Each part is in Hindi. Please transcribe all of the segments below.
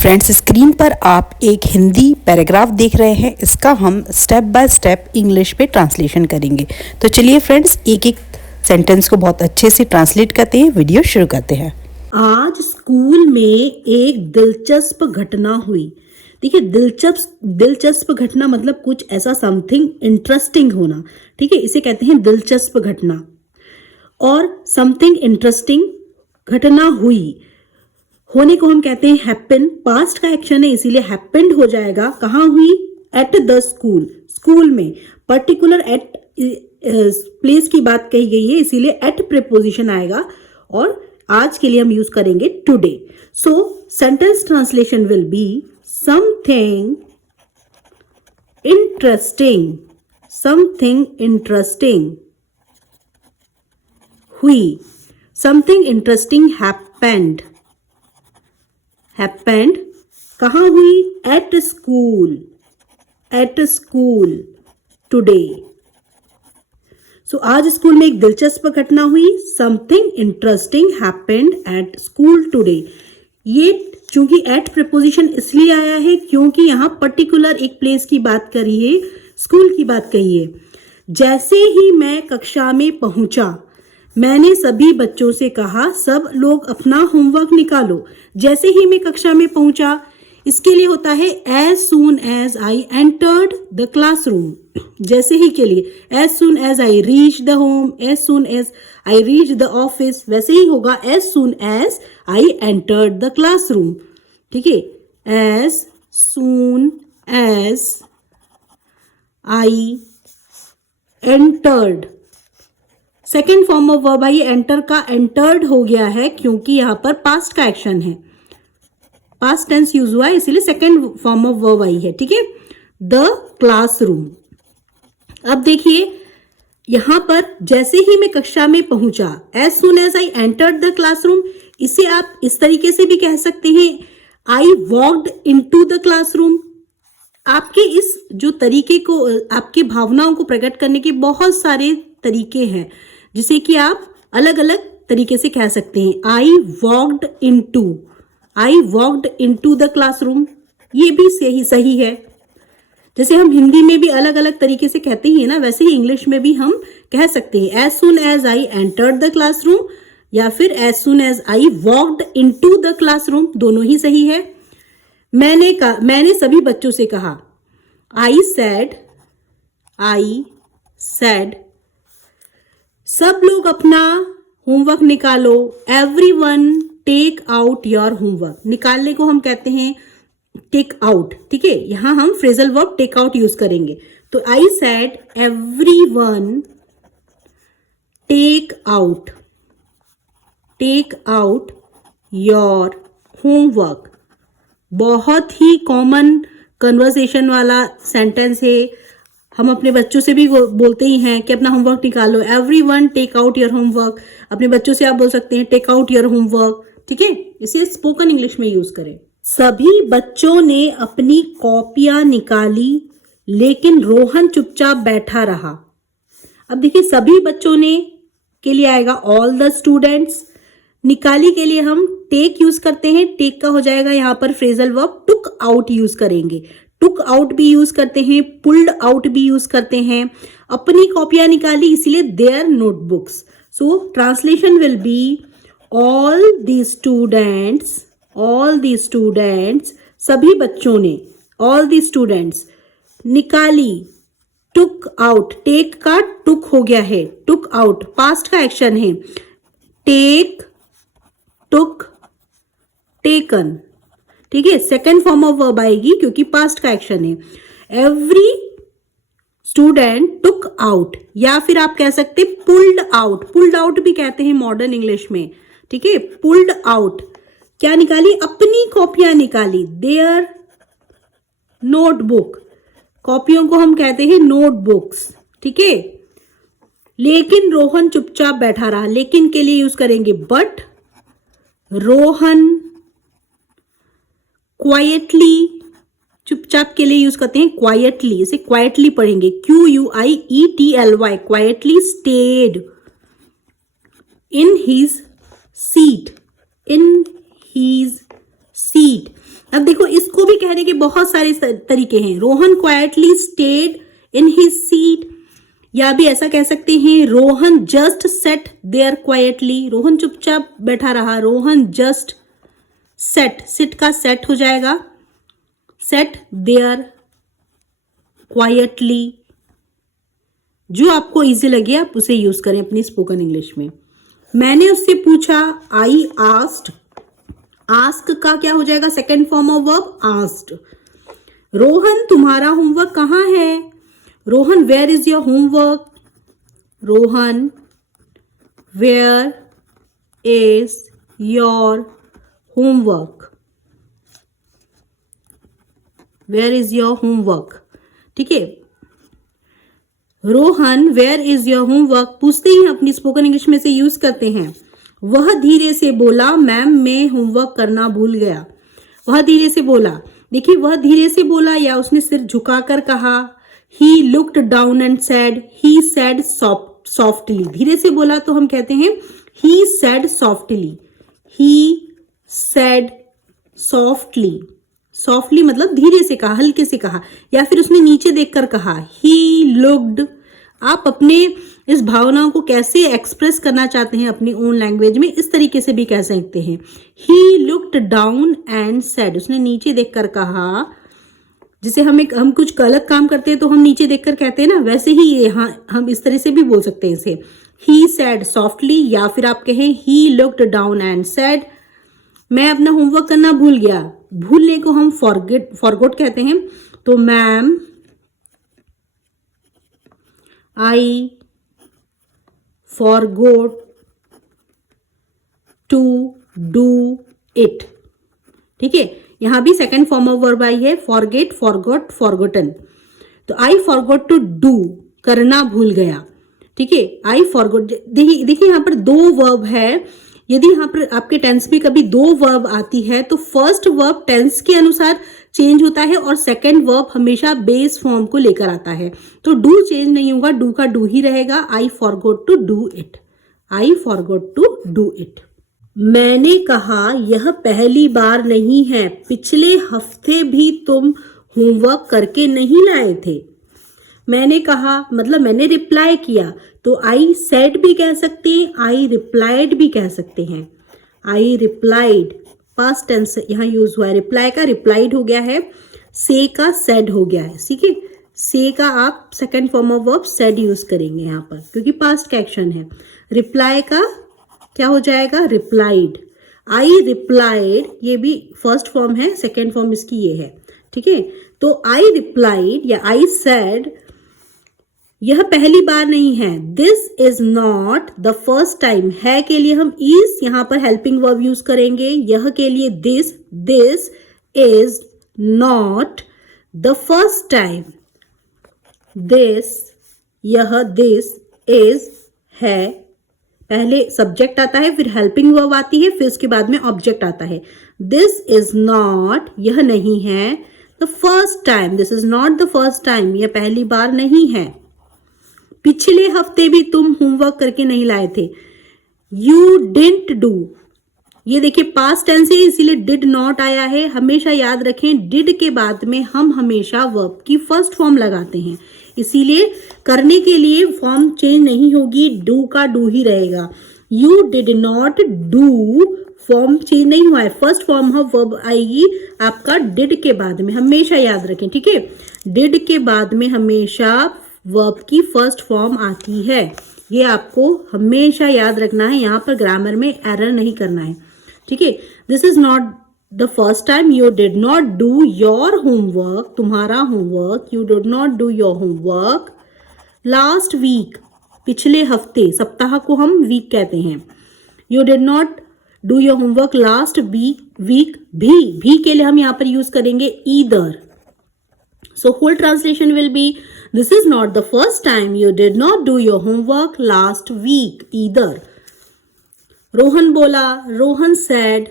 फ्रेंड्स, स्क्रीन पर आप एक हिंदी पैराग्राफ देख रहे हैं। इसका हम स्टेप बाय स्टेप इंग्लिश में ट्रांसलेशन करेंगे। तो चलिए फ्रेंड्स, एक एक सेंटेंस को बहुत अच्छे से ट्रांसलेट करते हैं। वीडियो शुरू करते हैं। आज स्कूल में एक दिलचस्प घटना हुई। देखिए, दिलचस्प घटना मतलब कुछ ऐसा समथिंग इंटरेस्टिंग होना। ठीक है, इसे कहते हैं दिलचस्प घटना। और समथिंग इंटरेस्टिंग घटना हुई, होने को हम कहते हैं हैपन। पास्ट का एक्शन है, इसीलिए हैपेंड हो जाएगा। कहाँ हुई? एट द स्कूल, स्कूल में। पर्टिकुलर एट प्लेस की बात कही गई है, इसीलिए एट प्रीपोजिशन आएगा। और आज के लिए हम यूज करेंगे today. So sentence translation will be something interesting, something interesting हुई, समथिंग इंटरेस्टिंग हैपेंड। हैपेंड कहाँ हुई? At school, at school today. So आज स्कूल में एक दिलचस्प घटना हुई। Something interesting happened at school today. ये चूंकि एट प्रीपोजिशन इसलिए आया है क्योंकि यहां पर्टिकुलर एक प्लेस की बात करी है, स्कूल की बात कही है। जैसे ही मैं कक्षा में पहुंचा, मैंने सभी बच्चों से कहा, सब लोग अपना होमवर्क निकालो। जैसे ही मैं कक्षा में पहुंचा, इसके लिए होता है as soon as I entered the classroom. जैसे ही के लिए as soon as I reach the home, as soon as I reach the office, वैसे ही होगा as soon as I entered the classroom. ठीक है, as soon as I entered. Second form of verb आई, एंटर का एंटर्ड हो गया है क्योंकि यहां पर पास्ट का एक्शन है, पास्ट टेंस यूज हुआ है, इसीलिए सेकेंड फॉर्म ऑफ वर्ब आई है। ठीक है, द क्लासरूम। अब देखिए यहां पर जैसे ही मैं कक्षा में पहुंचा, as soon as I entered the classroom, इसे आप इस तरीके से भी कह सकते हैं, I walked into the classroom. आपके इस जो तरीके को, आपकी भावनाओं को प्रकट करने के बहुत सारे तरीके हैं जिसे कि आप अलग अलग तरीके से कह सकते हैं। I walked into, I walked into the classroom, ये भी सही है। जैसे हम हिंदी में भी अलग अलग तरीके से कहते ही है ना, वैसे ही इंग्लिश में भी हम कह सकते हैं as soon as I entered the classroom या फिर as soon as I walked into the classroom, दोनों ही सही है। मैंने सभी बच्चों से कहा, आई सेड सब लोग अपना होमवर्क निकालो। Everyone take out your homework. निकालने को हम कहते हैं टेक आउट। ठीक है, यहां हम phrasal verb take out use करेंगे। तो I said everyone take out your homework. बहुत ही कॉमन कन्वर्सेशन वाला सेंटेंस है। हम अपने बच्चों से भी बोलते ही हैं कि अपना होमवर्क निकालो। Everyone take out your homework. अपने बच्चों से आप बोल सकते हैं टेक आउट योर होमवर्क। ठीक है, इसे स्पोकन इंग्लिश में यूज करें। सभी बच्चों ने अपनी कॉपियां निकाली लेकिन रोहन चुपचाप बैठा रहा। अब देखिए, सभी बच्चों ने के लिए आएगा ऑल द स्टूडेंट्स। निकाली के लिए हम टेक यूज करते हैं। टेक का हो जाएगा यहां पर phrasal verb took out use करेंगे। टुक आउट भी यूज करते हैं, पुल्ड आउट भी यूज करते हैं। अपनी कॉपियां निकाली, इसीलिए their notebooks. So translation will be all the students, सभी बच्चों ने, ऑल द स्टूडेंट्स निकाली, टुक आउट। टेक का टुक हो गया है, टुक आउट पास्ट का एक्शन है। टेक, टुक, टेकन। ठीक है, सेकेंड फॉर्म ऑफ वर्ब आएगी क्योंकि पास्ट का एक्शन है। एवरी स्टूडेंट टुक आउट, या फिर आप कह सकते पुल्ड आउट। पुल्ड आउट भी कहते हैं मॉडर्न इंग्लिश में। ठीक है, पुल्ड आउट क्या निकाली? अपनी कॉपियां निकाली। देयर नोटबुक, कॉपियों को हम कहते हैं नोटबुक्स। ठीक है, लेकिन रोहन चुपचाप बैठा रहा। लेकिन के लिए यूज करेंगे बट। रोहन क्वाइटली, चुपचाप के लिए यूज करते हैं क्वाइटली। इसे क्वाइटली पढ़ेंगे, QUIETLY, quietly stayed in his seat, in his seat. अब देखो, इसको भी कहने के बहुत सारे तरीके हैं। Rohan quietly stayed in his seat, या भी ऐसा कह सकते हैं Rohan just sat there quietly, Rohan चुपचाप बैठा रहा। रोहन जस्ट सेट, सिट का सेट हो जाएगा सेट देयर क्वाइटली। जो आपको इजी लगे आप उसे यूज करें अपनी स्पोकन इंग्लिश में। मैंने उससे पूछा, आई आस्क्ड, आस्क का क्या हो जाएगा second form of verb asked. Rohan तुम्हारा होमवर्क कहाँ है? Rohan where is your homework? Rohan where is your homework? Where is your homework? ठीक है, Rohan where is your homework पूछते ही अपनी स्पोकन इंग्लिश में से यूज करते हैं। वह धीरे से बोला, मैम मैं होमवर्क करना भूल गया। वह धीरे से बोला, देखिए वह धीरे से बोला या उसने सिर झुकाकर कहा। He looked down and said, he said softly. धीरे से बोला तो हम कहते हैं he said softly, he said softly. Softly मतलब धीरे से कहा, हल्के से कहा, या फिर उसने नीचे देखकर कहा। ही लुक्ड, आप अपने इस भावनाओं को कैसे एक्सप्रेस करना चाहते हैं अपनी ओन लैंग्वेज में, इस तरीके से भी कह सकते हैं। He looked down and said, उसने नीचे देखकर कहा। जिसे हम कुछ गलत काम करते हैं तो हम नीचे देखकर कहते हैं ना, वैसे ही यहाँ हम इस तरह से भी बोल सकते हैं इसे। ही सेड सॉफ्टली, या फिर आप कहें he looked down and said, मैं अपना होमवर्क करना भूल गया। भूलने को हम फॉरगॉट कहते हैं। तो ma'am I forgot to do it. ठीक है, यहां भी सेकेंड फॉर्म ऑफ वर्ब आई है, फॉरगेट, फॉरगॉट, फॉरगॉटन। तो आई फॉरगॉट टू डू, करना भूल गया। ठीक है, आई फॉरगॉट। देखिए यहां पर दो वर्ब है। यदि यहाँ पर आपके टेंस में कभी दो वर्ब आती है तो फर्स्ट वर्ब टेंस के अनुसार चेंज होता है और सेकंड वर्ब हमेशा बेस फॉर्म को लेकर आता है। तो डू चेंज नहीं होगा, डू का डू ही रहेगा। I forgot to do it, I forgot to do it. मैंने कहा यह पहली बार नहीं है, पिछले हफ्ते भी तुम होमवर्क करके नहीं लाए थे। मैंने कहा मतलब मैंने रिप्लाई किया, तो आई सेड भी कह सकते हैं, आई रिप्लाइड भी कह सकते हैं। आई रिप्लाइड पास्ट टेंस यहाँ यूज हुआ है। रिप्लाई का रिप्लाइड हो गया है, से का सेड हो गया है। ठीक है, से का आप second form of verb said use करेंगे यहाँ पर क्योंकि पास्ट का एक्शन है। रिप्लाई का क्या हो जाएगा, रिप्लाइड। आई रिप्लाइड ये भी फर्स्ट फॉर्म है, सेकेंड फॉर्म इसकी ये है। ठीक है, तो आई रिप्लाइड या आई सेड यह पहली बार नहीं है। This is not the first time, है के लिए हम इज यहां पर हेल्पिंग वर्ब यूज करेंगे। यह के लिए this, this is not the first time. This, यह, दिस इज है, पहले सब्जेक्ट आता है, फिर हेल्पिंग वर्ब आती है, फिर उसके बाद में ऑब्जेक्ट आता है। दिस इज नॉट, यह नहीं है, the first time, this is not the first time, यह पहली बार नहीं है। पिछले हफ्ते भी तुम होमवर्क करके नहीं लाए थे। यू डिडंट डू, ये देखिए पास्ट टेंस है इसीलिए डिड नॉट आया है। हमेशा याद रखें डिड के बाद में हम हमेशा वर्ब की फर्स्ट फॉर्म लगाते हैं, इसीलिए करने के लिए फॉर्म चेंज नहीं होगी, डू का डू ही रहेगा। You did not do, form change नहीं हुआ है, फर्स्ट फॉर्म ऑफ वर्ब आएगी आपका डिड के बाद में, हमेशा याद रखें। ठीक है, डिड के बाद में हमेशा वर्ब की फर्स्ट फॉर्म आती है, ये आपको हमेशा याद रखना है, यहाँ पर ग्रामर में एरर नहीं करना है। ठीक है, this is not the first time you did not do your homework, तुम्हारा homework, you did not do your homework last week, पिछले हफ्ते, सप्ताह को हम वीक कहते हैं। You did not do your homework last week, भी के लिए हम यहाँ पर यूज करेंगे either. So whole translation will be, this is not the first time you did not do your homework last week either. Rohan bola, Rohan said,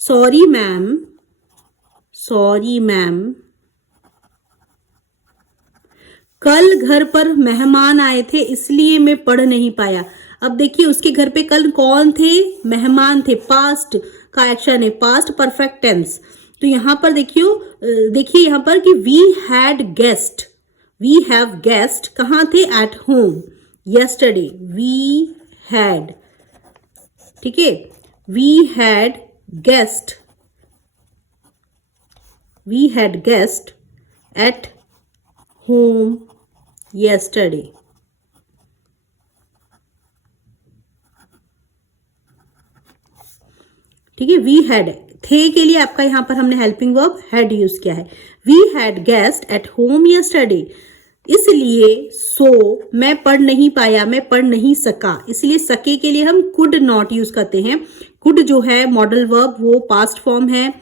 sorry ma'am, कल घर पर मेहमान आए थे इसलिए मैं पढ़ नहीं पाया। अब देखिए उसके घर पे कल कौन थे, मेहमान थे, पास्ट का एक्शन है, पास्ट परफेक्ट टेंस। तो यहाँ पर देखिए यहाँ पर कि we had guest, we have guest कहाँ थे, at home yesterday, we had, ठीक है, we had guest, we had guest at home yesterday। ठीक है, वी हैड थे के लिए आपका यहां पर हमने हेल्पिंग वर्ब हैड यूज किया है। We had guest at home yesterday, इसलिए मैं पढ़ नहीं पाया, मैं पढ़ नहीं सका, इसलिए सके के लिए हम कुड नॉट यूज करते हैं। कुड जो है मॉडल वर्ब वो पास्ट फॉर्म है।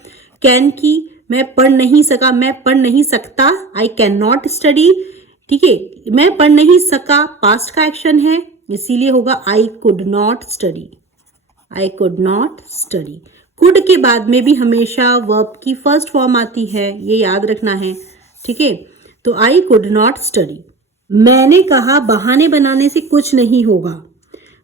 कैन की मैं पढ़ नहीं सका, मैं पढ़ नहीं सकता, आई कैन नॉट स्टडी, ठीक है, मैं पढ़ नहीं सका पास्ट का एक्शन है, इसीलिए होगा I could not study, I could not study. Could के बाद में भी हमेशा वर्ब की फर्स्ट फॉर्म आती है, ये याद रखना है, ठीक है। तो आई कुड नॉट स्टडी। मैंने कहा बहाने बनाने से कुछ नहीं होगा।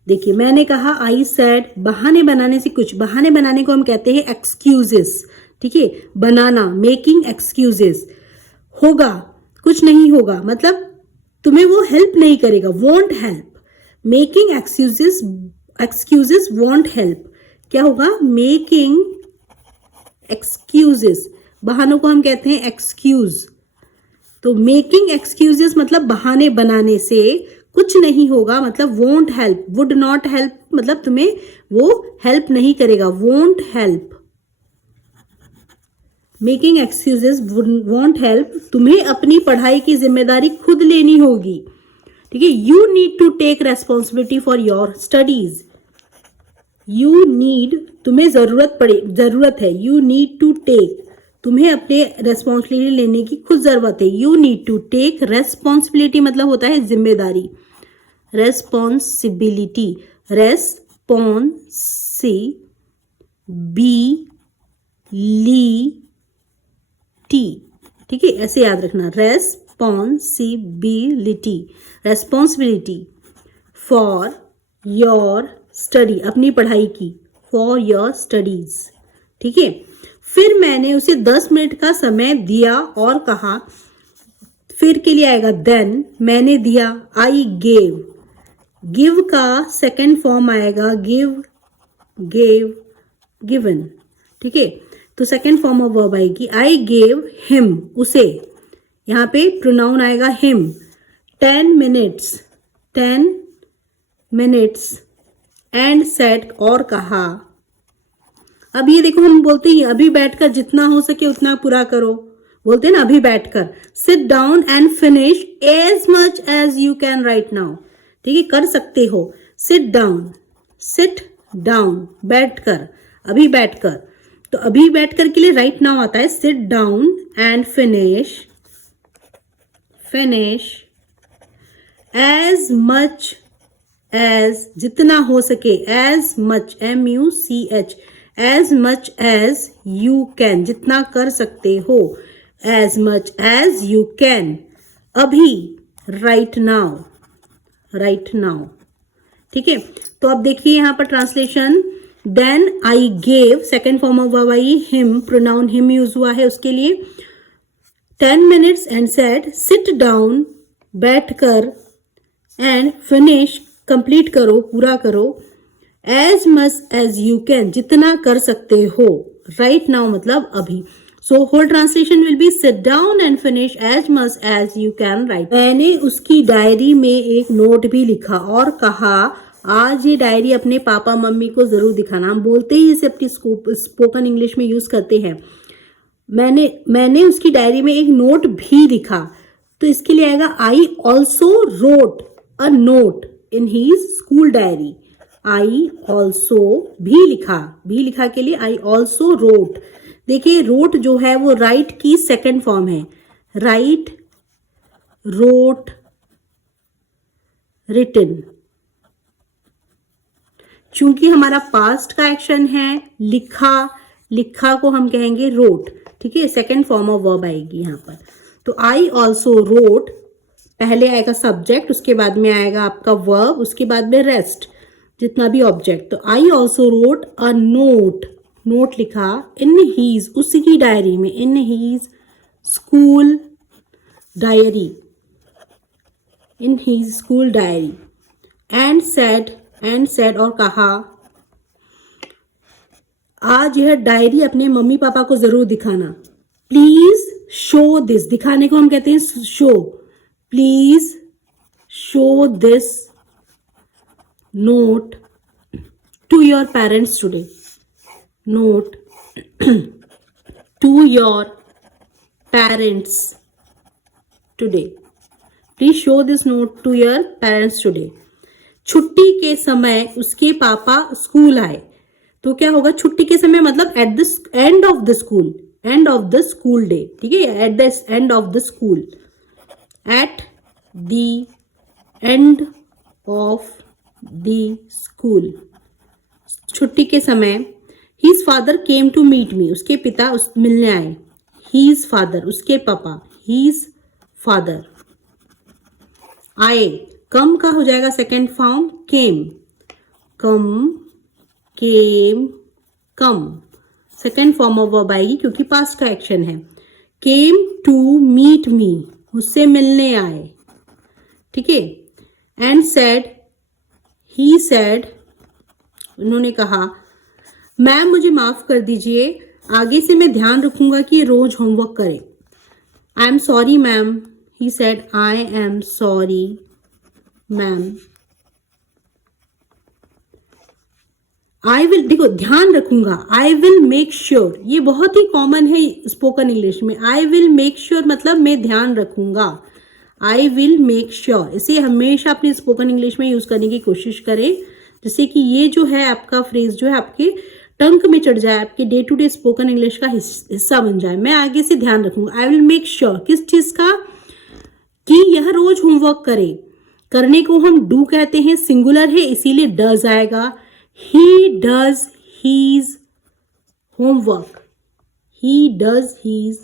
देखिए मैंने कहा आई सेड, बहाने बनाने से कुछ, बहाने बनाने को हम कहते हैं एक्सक्यूजेस, ठीक है, बनाना, मेकिंग एक्सक्यूजेस। होगा, कुछ नहीं होगा, मतलब तुम्हें वो हेल्प नहीं करेगा, want help, making excuses want help. क्या होगा, मेकिंग एक्सक्यूजेस, बहानों को हम कहते हैं एक्सक्यूज। तो मेकिंग एक्सक्यूजेस मतलब बहाने बनाने से कुछ नहीं होगा, मतलब won't help, would not help मतलब तुम्हें वो हेल्प नहीं करेगा, won't help. Making excuses won't help, तुम्हें अपनी पढ़ाई की जिम्मेदारी खुद लेनी होगी, ठीक है। You need to take responsibility for your studies, you need, तुम्हें जरूरत है, यू नीड टू टेक, तुम्हें अपने रेस्पॉन्सिबिलिटी लेने की खुद जरूरत है। You need to take responsibility मतलब होता है जिम्मेदारी, रेस्पॉन्सिबिलिटी, ठीक है, ऐसे याद रखना, रेस्पॉन्सिबिलिटी फॉर योर स्टडी, अपनी पढ़ाई की, फॉर योर स्टडीज, ठीक है। फिर मैंने उसे 10 मिनट का समय दिया और कहा, फिर के लिए आएगा देन, मैंने दिया, आई गेव, गिव का सेकेंड फॉर्म आएगा गिव, गेव, गिवन, ठीक है। तो सेकेंड फॉर्म ऑफ वर्ब आएगी, आई गेव हिम, उसे, यहाँ पे प्रोनाउन आएगा हिम, 10 मिनट्स एंड सेड और कहा। अब ये देखो हम बोलते हैं अभी बैठकर जितना हो सके उतना पूरा करो, बोलते हैं ना अभी बैठकर, sit down and finish as much as you can right now, ठीक है, कर सकते हो, सिट डाउन बैठकर, अभी बैठकर, तो अभी बैठकर के लिए राइट नाउ आता है, sit down and finish as much as, जितना हो सके, as much, MUCH, as much as you can, जितना कर सकते हो, as much as you can, अभी, राइट नाउ, ठीक है। तो अब देखिए यहां पर translation, then I gave, second form of verb I him, pronoun him use हुआ है उसके लिए, 10 minutes and said, sit down, बैठकर, एंड फिनिश, कंप्लीट करो, पूरा करो, as much as you can, जितना कर सकते हो, राइट नाउ मतलब अभी। So whole translation will be sit down and finish as much as you can right. मैंने उसकी डायरी में एक नोट भी लिखा और कहा, आज ये डायरी अपने पापा मम्मी को जरूर दिखाना। हम बोलते ही इसे अपनी स्पोकन इंग्लिश में यूज करते हैं। मैंने उसकी डायरी में एक नोट भी लिखा, तो इसके लिए आएगा, I also wrote a note in his school diary. I also, भी लिखा के लिए आई ऑल्सो रोट। देखिए रोट जो है वो राइट की सेकेंड फॉर्म है, राइट, रोट, रिटन। चूंकि हमारा पास्ट का एक्शन है, लिखा को हम कहेंगे रोट, ठीक है, सेकेंड फॉर्म ऑफ वर्ब आएगी यहां पर। तो आई ऑल्सो रोट, पहले आएगा सब्जेक्ट, उसके बाद में आएगा आपका वर्ब, उसके बाद में रेस्ट, जितना भी ऑब्जेक्ट। तो I also wrote a note, note लिखा इन हीज, उसकी डायरी में, in his school diary, in his school diary. And said और कहा, आज यह डायरी अपने मम्मी पापा को जरूर दिखाना। प्लीज शो दिस, दिखाने को हम कहते हैं show. Please show this note to your parents today, note to your parents today, please show this note to your parents today. छुट्टी के समय उसके पापा स्कूल आए। तो क्या होगा, छुट्टी के समय मतलब at the end of the school, end of the school day, ठीक है, at the end of the school, at the end of the school, छुट्टी के समय। His father came to meet me, उसके पिता मिलने आए। हीज फादर, उसके पापा, हीज फादर आए। कम का हो जाएगा second form came, come, came, come, second form of verb आएगी क्योंकि पास्ट का एक्शन है। केम टू मीट मी, मुझसे मिलने आए, ठीक है। एंड सेड, ही सेड, उन्होंने कहा, मैम मुझे माफ कर दीजिए, आगे से मैं ध्यान रखूंगा कि रोज होमवर्क करें। I am sorry ma'am, he said, I am sorry ma'am. I will, देखो ध्यान रखूंगा, आई विल मेक श्योर, ये बहुत ही कॉमन है स्पोकन इंग्लिश में। आई विल मेक श्योर मतलब मैं ध्यान रखूंगा, आई विल मेक श्योर। इसे हमेशा अपने स्पोकन इंग्लिश में यूज करने की कोशिश करें, जिससे कि ये जो है आपका फ्रेज जो है आपके टंग में चढ़ जाए, आपके day to day spoken English का हिस्सा बन जाए। मैं आगे से ध्यान रखूंगा, आई विल मेक श्योर, किस चीज का, कि यह रोज होमवर्क करे। करने को हम डू कहते हैं, सिंगुलर है इसीलिए डज आएगा। He does his homework, he does his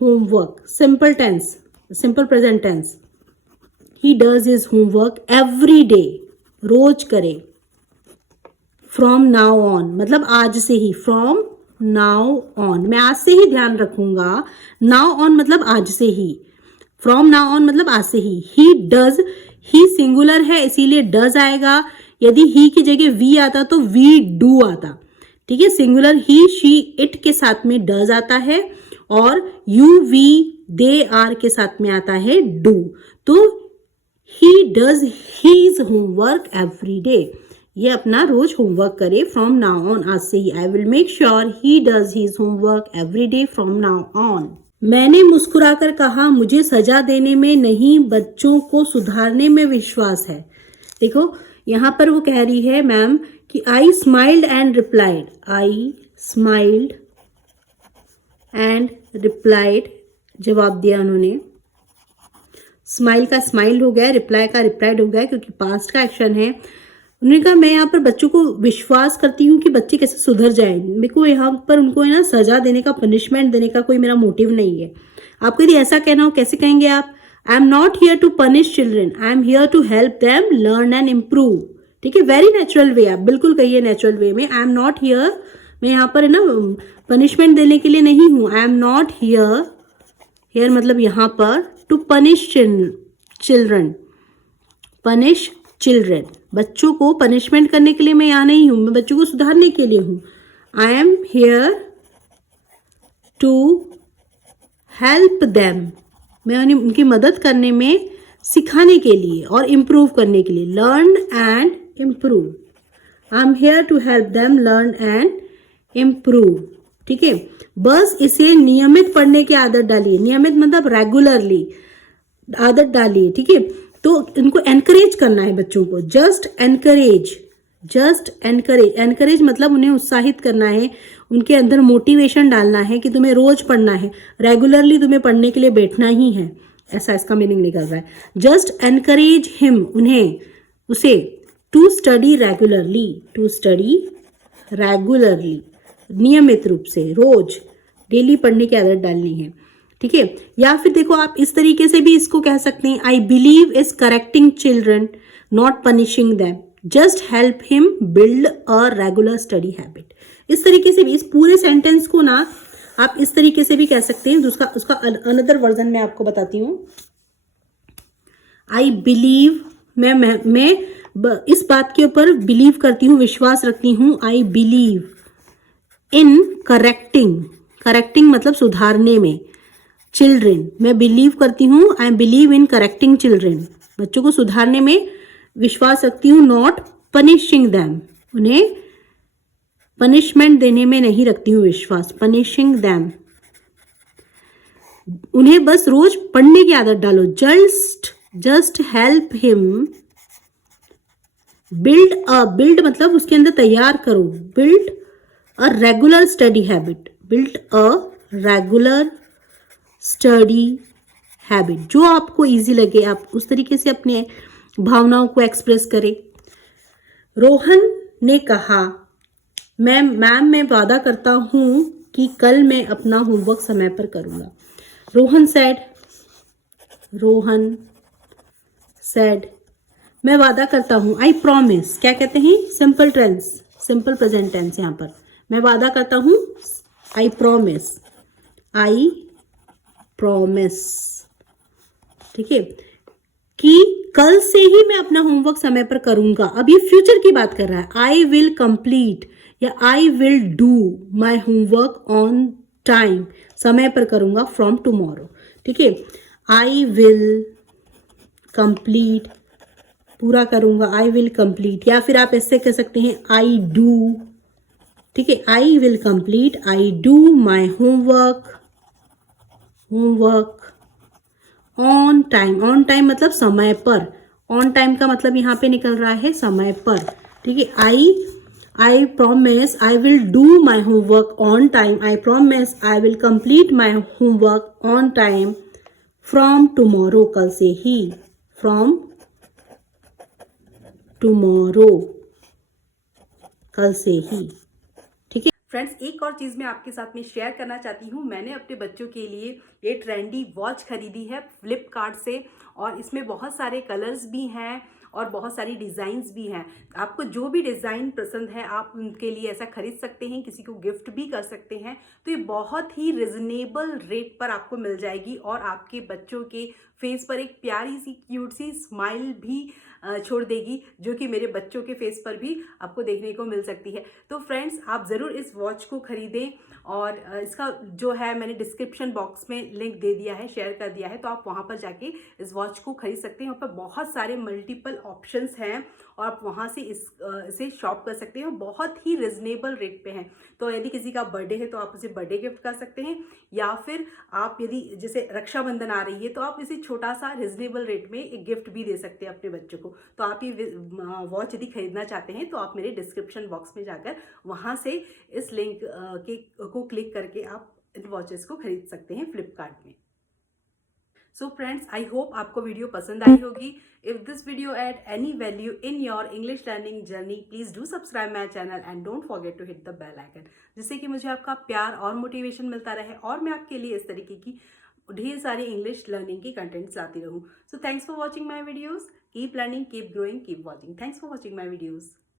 homework, simple tense, simple present tense. He does his homework every day, रोज करे। फ्रॉम नाउ ऑन मतलब आज से ही, फ्रॉम नाउ ऑन, मैं आज से ही ध्यान रखूंगा। नाउ ऑन मतलब आज से ही, फ्रॉम नाउ ऑन मतलब आज से ही। ही डज, ही सिंगुलर है इसीलिए डज आएगा। यदि ही की जगह वी आता तो वी डू आता, ठीक है। सिंगुलर ही, शी, इट के साथ में डज आता है और यू, वी, दे, आर के साथ में आता है डू। तो he does his homework every day, ये अपना रोज होमवर्क करे फ्रॉम नाउ ऑन, आज से ही। I will make sure he does his homework every day from now on. मैंने मुस्कुराकर कहा, मुझे सजा देने में नहीं, बच्चों को सुधारने में विश्वास है। देखो यहां पर वो कह रही है मैम कि I smiled and replied, I smiled and replied, जवाब दिया उन्होंने। स्माइल का स्माइल हो गया, रिप्लाई का रिप्लाइड हो गया क्योंकि पास्ट का एक्शन है। उन्होंने कहा मैं यहाँ पर बच्चों को विश्वास करती हूँ कि बच्चे कैसे सुधर जाएं। मेरे को यहाँ पर उनको है ना सजा देने का, पनिशमेंट देने का कोई मेरा मोटिव नहीं है। आपको यदि ऐसा कहना हो कैसे कहेंगे आप, I am not here to punish children, I am here to help them learn and improve, ठीक है। वेरी नेचुरल वे, आप बिल्कुल कहिए नेचुरल वे में। आई एम नॉट हियर, मैं यहाँ पर है ना पनिशमेंट देने के लिए नहीं हूँ। I am not here, here मतलब यहाँ पर, to punish children, punish children, बच्चों को पनिशमेंट करने के लिए मैं यहाँ नहीं हूं, मैं बच्चों को सुधारने के लिए हूं। I am here to help them, मैं उनकी मदद करने में, सिखाने के लिए और इम्प्रूव करने के लिए। Learn and improve, I am here to help them learn and improve, ठीक है। बस इसे नियमित पढ़ने की आदत डालिए, नियमित मतलब रेगुलरली आदत डालिए, ठीक है। तो इनको एनकरेज करना है बच्चों को, just encourage, just encourage, encourage मतलब उन्हें उत्साहित करना है, उनके अंदर मोटिवेशन डालना है कि तुम्हें रोज पढ़ना है, रेगुलरली तुम्हें पढ़ने के लिए बैठना ही है, ऐसा इसका मीनिंग निकल रहा है। जस्ट एनकरेज हिम, उन्हें, उसे, to study regularly, to study regularly, नियमित रूप से, रोज डेली पढ़ने की आदत डालनी है, ठीक है। या फिर देखो आप इस तरीके से भी इसको कह सकते हैं, I believe is correcting children not punishing them, just help him build a regular study habit. इस तरीके से भी इस पूरे सेंटेंस को ना आप इस तरीके से भी कह सकते हैं। उसका अनदर वर्जन मैं आपको बताती हूँ। आई बिलीव, मैं इस बात के ऊपर बिलीव करती हूँ, विश्वास रखती हूँ। आई बिलीव इन करेक्टिंग मतलब सुधारने में। चिल्ड्रेन, मैं बिलीव करती हूँ, I believe in correcting children, बच्चों को सुधारने में विश्वास रखती हूँ। नॉट पनिशिंग दैम, उन्हें पनिशमेंट देने में नहीं रखती हूँ विश्वास। पनिशिंग दैम, उन्हें बस रोज पढ़ने की आदत डालो। जस्ट हेल्प हिम बिल्ड मतलब उसके अंदर तैयार करो। Build a regular study habit, build a regular study habit, जो आपको इजी लगे आप उस तरीके से अपने भावनाओं को एक्सप्रेस करें। रोहन ने कहा, मैम मैं वादा करता हूं कि कल मैं अपना होमवर्क समय पर करूंगा। रोहन सेड, मैं वादा करता हूं। आई प्रॉमिस, क्या कहते हैं, सिंपल प्रेजेंट टेंस यहां पर। मैं वादा करता हूं, आई प्रॉमिस, ठीक है, कि कल से ही मैं अपना होमवर्क समय पर करूंगा। अब ये फ्यूचर की बात कर रहा है। आई विल कंप्लीट या I will do my homework on time, समय पर करूंगा, फ्रॉम टुमारो, ठीक है। आई विल कंप्लीट, पूरा करूंगा, आई विल कंप्लीट। या फिर आप ऐसे कह सकते हैं आई डू, ठीक है। I will complete, I do my homework on time मतलब समय पर। ऑन टाइम का मतलब यहाँ पे निकल रहा है समय पर, ठीक है। I promise I will do my homework on time, I promise I will complete my homework on time from tomorrow, कल से ही, फ्रॉम टुमारो, कल से ही, ठीक है। फ्रेंड्स, एक और चीज़ मैं आपके साथ में शेयर करना चाहती हूँ। मैंने अपने बच्चों के लिए ये ट्रेंडी वॉच खरीदी है फ्लिपकार्ट से, और इसमें बहुत सारे कलर्स भी हैं और बहुत सारी डिज़ाइंस भी हैं। आपको जो भी डिज़ाइन पसंद है आप उनके लिए ऐसा खरीद सकते हैं, किसी को गिफ्ट भी कर सकते हैं। तो ये बहुत ही रिजनेबल रेट पर आपको मिल जाएगी और आपके बच्चों के फेस पर एक प्यारी सी क्यूट सी स्माइल भी छोड़ देगी, जो कि मेरे बच्चों के फेस पर भी आपको देखने को मिल सकती है। तो फ्रेंड्स, आप ज़रूर इस वॉच को खरीदें, और इसका जो है मैंने डिस्क्रिप्शन बॉक्स में लिंक दे दिया है, शेयर कर दिया है, तो आप वहाँ पर जाके इस वॉच को खरीद सकते हैं। वहाँ पर बहुत सारे मल्टीपल ऑप्शंस हैं और आप वहाँ से इसे शॉप कर सकते हैं, बहुत ही रिजनेबल रेट पे हैं। तो यदि किसी का बर्थडे है तो आप उसे बर्थडे गिफ्ट कर सकते हैं, या फिर आप यदि जैसे रक्षाबंधन आ रही है तो आप इसे छोटा सा रिजनेबल रेट में एक गिफ्ट भी दे सकते हैं अपने बच्चों को। तो आप ये वॉच यदि खरीदना चाहते हैं तो आप मेरे डिस्क्रिप्शन बॉक्स में जाकर वहाँ से इस लिंक को क्लिक करके आप इन वॉचेस को खरीद सकते हैं फ्लिपकार्ट में। सो फ्रेंड्स, आई होप आपको वीडियो पसंद आई होगी। If this video add any value in your English learning journey, please do subscribe my channel and don't forget to hit the bell icon, जिससे कि मुझे आपका प्यार और मोटिवेशन मिलता रहे और मैं आपके लिए इस तरीके की ढेर सारी इंग्लिश लर्निंग की कंटेंट्स लाती रहूँ। So thanks for watching my videos. Keep learning, keep growing, keep watching. Thanks for watching my videos.